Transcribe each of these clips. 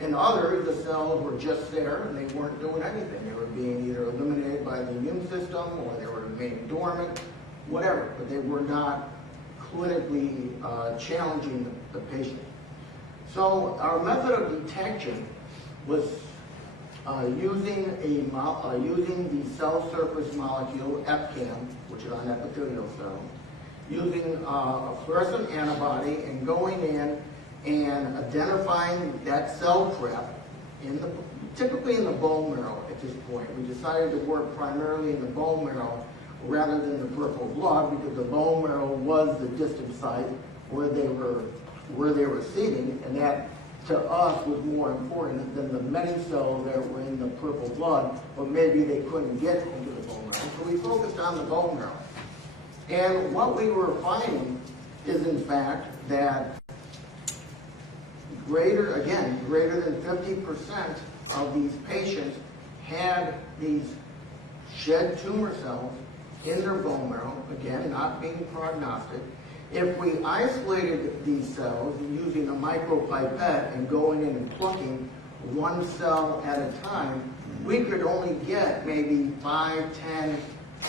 In others, the cells were just there and they weren't doing anything. They were being either eliminated by the immune system or they were remaining dormant, whatever, but they were not clinically challenging the patient. So our method of detection was using the cell surface molecule EpCAM, which is on epithelial cells, using a fluorescent antibody and going in and identifying that cell trap typically in the bone marrow at this point. We decided to work primarily in the bone marrow rather than the peripheral blood because the bone marrow was the distant site where they were seeding, and that to us was more important than the many cells that were in the peripheral blood, but maybe they couldn't get into the bone marrow. So we focused on the bone marrow. And what we were finding is in fact that greater than 50% of these patients had these shed tumor cells in their bone marrow, again, not being prognostic. If we isolated these cells using a micropipette and going in and plucking one cell at a time, we could only get maybe 5, 10,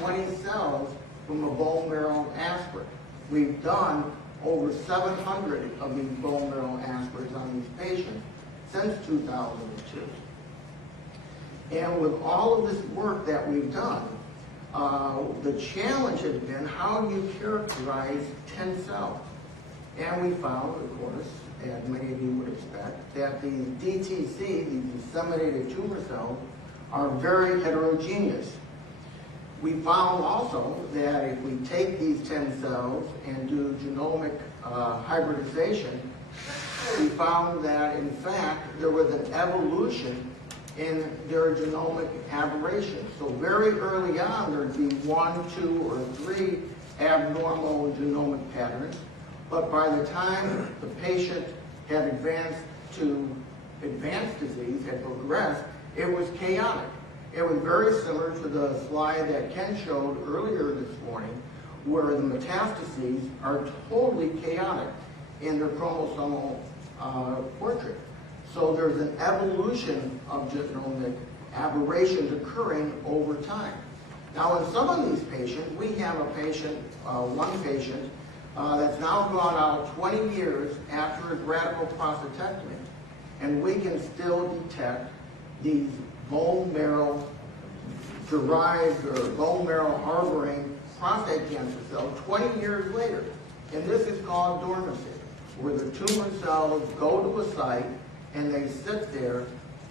20 cells from a bone marrow aspirate. We've done over 700 of these bone marrow aspirates on these patients since 2002. And with all of this work that we've done, the challenge has been how do you characterize 10 cells? And we found, of course, as many of you would expect, that these DTC, these disseminated tumor cells, are very heterogeneous. We found also that if we take these 10 cells and do genomic hybridization, we found that in fact there was an evolution in their genomic aberration. So very early on there'd be 1, 2, or 3 abnormal genomic patterns, but by the time the patient had advanced to advanced disease, had progressed, it was chaotic. It was very similar to the slide that Ken showed earlier this morning, where the metastases are totally chaotic in their chromosomal portrait. So there's an evolution of genomic aberrations occurring over time. Now in some of these patients, we have a patient, one patient, that's now gone out 20 years after his radical prostatectomy, and we can still detect these bone marrow derived or bone marrow harboring prostate cancer cells 20 years later. And this is called dormancy, where the tumor cells go to a site and they sit there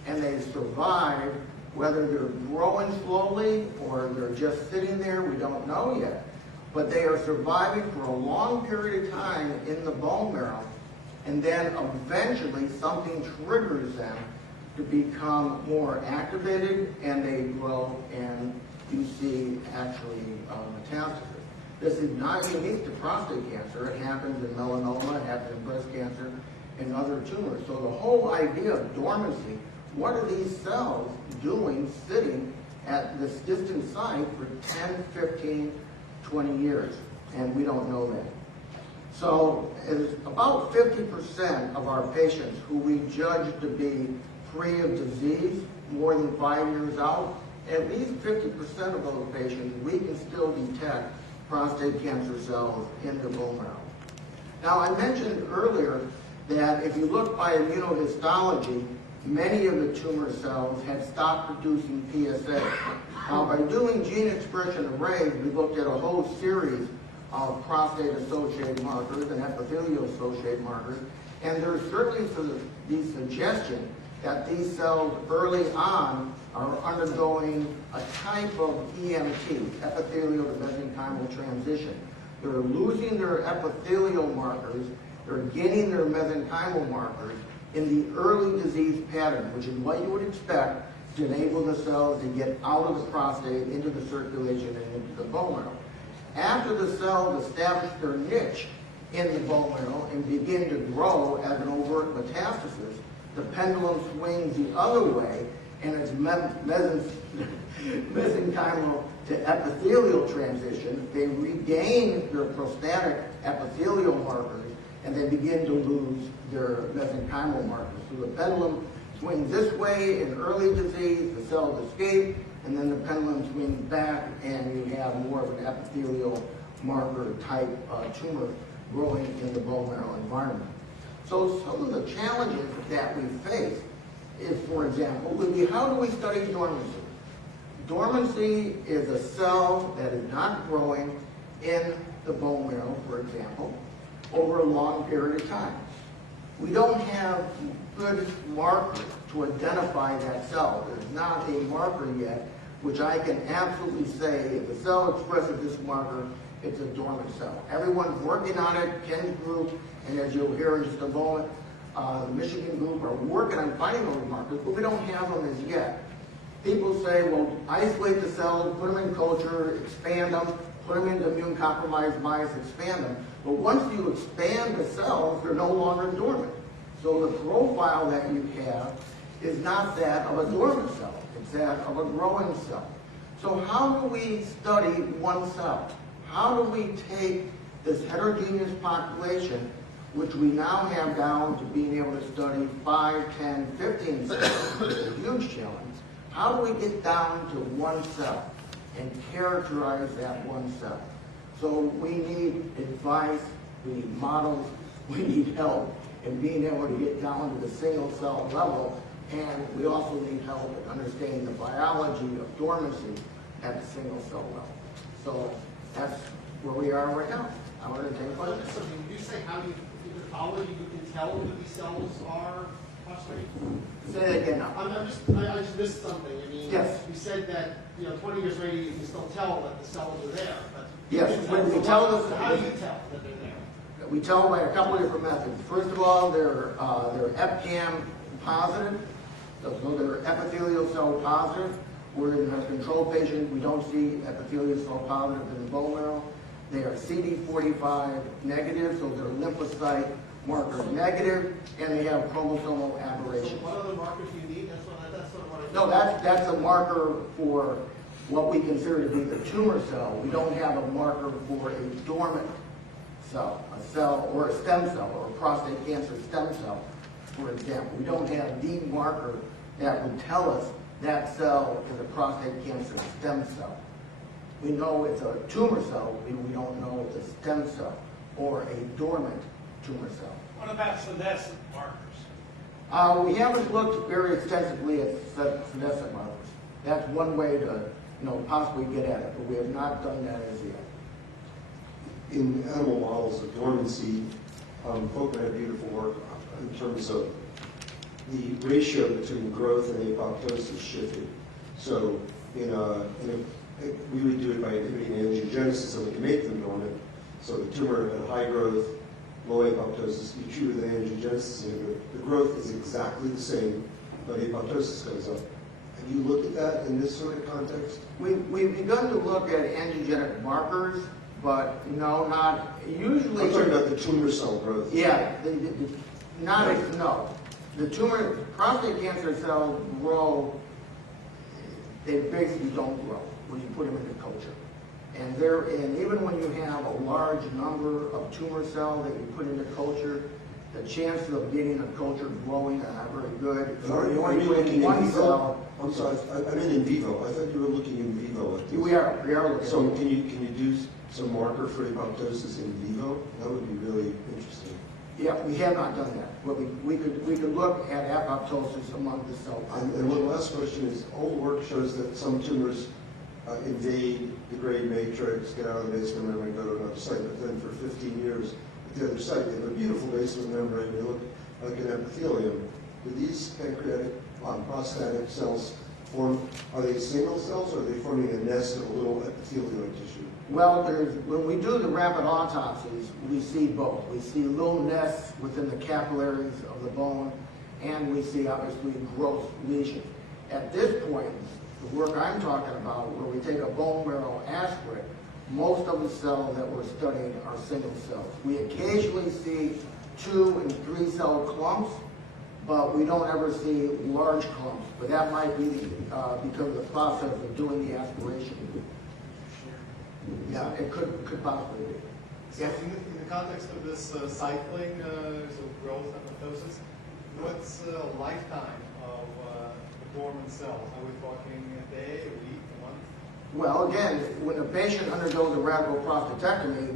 and they survive, whether they're growing slowly or they're just sitting there, we don't know yet. But they are surviving for a long period of time in the bone marrow, and then eventually something triggers them to become more activated, and they grow, and you see actually metastasis. This is not unique to prostate cancer. It happens in melanoma, it happens in breast cancer, and other tumors. So the whole idea of dormancy, what are these cells doing sitting at this distant site for 10, 15, 20 years? And we don't know that. So it's about 50% of our patients who we judge to be free of disease more than 5 years out, at least 50% of those patients, we can still detect prostate cancer cells in their bone marrow. Now, I mentioned earlier that if you look by immunohistology, many of the tumor cells had stopped producing PSA. Now, by doing gene expression arrays, we looked at a whole series of prostate-associated markers and epithelial-associated markers, and there's certainly the suggestion that these cells early on are undergoing a type of EMT, epithelial to mesenchymal transition. They're losing their epithelial markers, they're gaining their mesenchymal markers in the early disease pattern, which is what you would expect to enable the cells to get out of the prostate, into the circulation, and into the bone marrow. After the cells establish their niche in the bone marrow and begin to grow as an overt metastasis, the pendulum swings the other way, and it's mesenchymal to epithelial transition. They regain their prostatic epithelial markers, and they begin to lose their mesenchymal markers. So the pendulum swings this way in early disease, the cells escape, and then the pendulum swings back, and you have more of an epithelial marker type tumor growing in the bone marrow environment. So some of the challenges that we face is, for example, would be how do we study dormancy? Dormancy is a cell that is not growing in the bone marrow, for example, over a long period of time. We don't have good markers to identify that cell. There's not a marker yet which I can absolutely say if a cell expresses this marker, it's a dormant cell. Everyone's working on it, Ken's group, and as you'll hear in just a moment, the Michigan group are working on finding those markers, but we don't have them as yet. People say, well, isolate the cells, put them in culture, expand them, put them into immune-compromised mice, expand them. But once you expand the cells, they're no longer dormant. So the profile that you have is not that of a dormant cell. It's that of a growing cell. So how do we study one cell? How do we take this heterogeneous population, which we now have down to being able to study 5, 10, 15 cells, which is a huge challenge. How do we get down to one cell and characterize that one cell? So we need advice, we need models, we need help in being able to get down to the single cell level, and we also need help in understanding the biology of dormancy at the single cell level. So that's where we are right now. I want to take questions. So when you say how do you, in the pathology, you can tell that these cells are prostrate? Say that again now. I just missed something. I mean, Yes. You said that 20 years later you can still tell that the cells are there. But Yes, when we tell them, so how do you tell that they're there? we tell by a couple of different methods. First of all, they're EpCAM positive, so they're epithelial cell positive. Where in a control patient, we don't see epithelial cell positive in the bone marrow. They are CD45 negative, so they're lymphocyte markers negative, and they have chromosomal aberrations. So what other markers do you need? That's what I No, that's a marker for what we consider to be the tumor cell. We don't have a marker for a dormant cell, a cell or a stem cell or a prostate cancer stem cell, for example. We don't have the marker that would tell us that cell is a prostate cancer stem cell. We know it's a tumor cell, we don't know it's a stem cell or a dormant tumor cell. What about senescent markers? We haven't looked very extensively at senescent markers. That's one way to, possibly get at it, but we have not done that as yet. In animal models of dormancy, Folkman had beautiful work in terms of the ratio between growth and apoptosis shifted. So we would do it by inhibiting angiogenesis, so we can make them dormant. So the tumor at high growth, low apoptosis, you treat with an angiogenesis inhibitor. The growth is exactly the same, but apoptosis goes up. Have you looked at that in this sort of context? We've begun to look at angiogenic markers, but no, not usually. I'm talking about the tumor cell growth. Yeah, no. The tumor, prostate cancer cells grow, they basically don't grow when you put them into culture. And even when you have a large number of tumor cells that you put into culture, the chances of getting a culture growing are not very good. Are you looking in vivo? I'm sorry, I meant in vivo. I thought you were looking in vivo at this. We are looking. So can you do some marker for apoptosis in vivo? That would be really interesting. Yeah, we have not done that. But we could look at apoptosis among the cell population. And one last question is, old work shows that some tumors invade the degrade matrix, get out of the basement membrane, go to another site, but then for 15 years at the other site, they have a beautiful basement membrane, they look like an epithelium. Do these pancreatic prostatic cells form, are they single cells, or are they forming a nest of a little epithelial tissue? Well, when we do the rapid autopsies, we see both. We see little nests within the capillaries of the bone, and we see, obviously, growth lesions. At this point, the work I'm talking about, where we take a bone marrow aspirate, most of the cells that we're studying are single cells. We occasionally see 2 and 3 cell clumps, but we don't ever see large clumps. But that might be because of the process of doing the aspiration. Yeah, it could possibly be. So in the context of this cycling, so growth apoptosis, what's a lifetime of dormant cells? Are we talking a day, a week, a month? Well, again, when a patient undergoes a radical prostatectomy,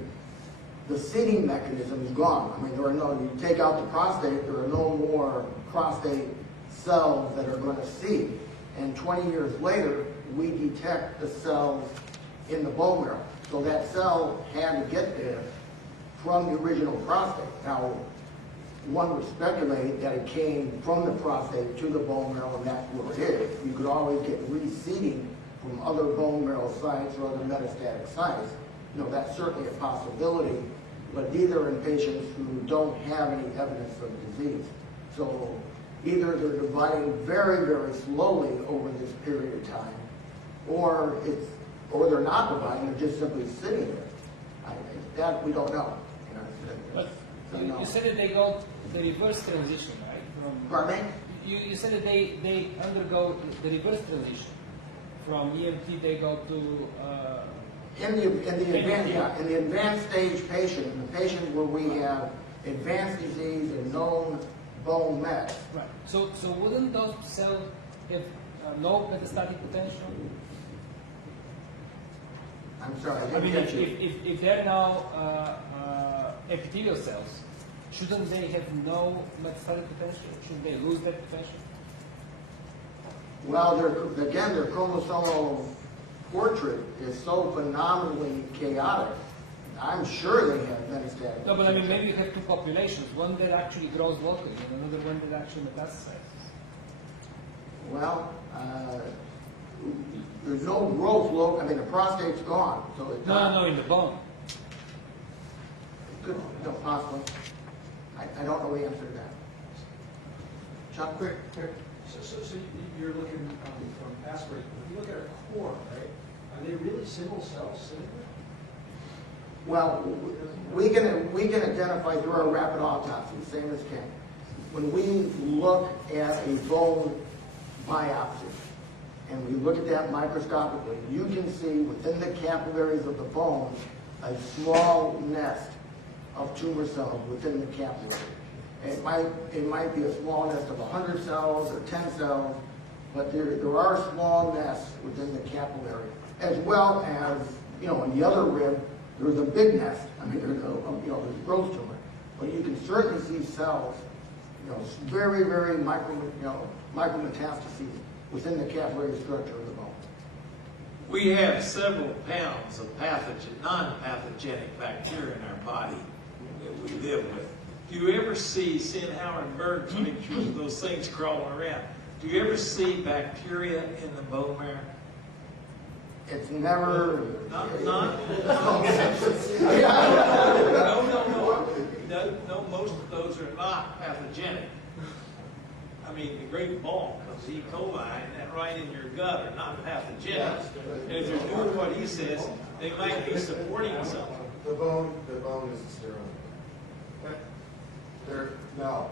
the seeding mechanism is gone. I mean, you take out the prostate, there are no more prostate cells that are going to seed. And 20 years later, we detect the cells in the bone marrow. So that cell had to get there from the original prostate. Now, one would speculate that it came from the prostate to the bone marrow, and that's where it is. You could always get reseeding from other bone marrow sites or other metastatic sites. That's certainly a possibility, but these are in patients who don't have any evidence of disease. So either they're dividing very, very slowly over this period of time, or they're not dividing, they're just simply sitting there. That we don't know. But you said that they go the reverse transition, right? Pardon me? You said that they undergo the reverse transition. From EMT they go to In the advanced stage patient, the patient where we have advanced disease and known bone mets. right. So wouldn't those cells have no metastatic potential? I'm sorry, I I didn't mean, get you. if they're now epithelial cells, shouldn't they have no metastatic potential? Shouldn't they lose that potential? Well, their chromosomal portrait is so phenomenally chaotic. I'm sure they have metastatic. No, but I mean, maybe you have two populations, one that actually grows locally and another one that actually metastasizes. Well, there's no growth I mean, the prostate's gone, so it's not. No, in the bone. Good, possibly. I don't know the answer to that. Chuck? Quick. So you're looking from aspirate. If you look at a core, right? Are they really single cells sitting there? Well, we can identify through our rapid autopsy, same as Ken. When we look at a bone biopsy, and we look at that microscopically, you can see within the capillaries of the bone a small nest of tumor cells within the capillary. It might be a small nest of 100 cells or 10 cells, but there are small nests within the capillary, as well as, in the other rib, there's a big nest. I mean, there's there's growth tumor, but you can certainly see cells, very, very micrometastases within the capillary structure of the bone. We have several pounds of non-pathogenic bacteria in our body that we live with. Do you ever see Howard Berg's pictures of those things crawling around? Do you ever see bacteria in the bone marrow? It's never. No, most of those are not pathogenic. I mean, the great bulk of E. coli and that right in your gut are not pathogenic. And if they're doing what he says, they might be supporting something. The bone is sterile. No.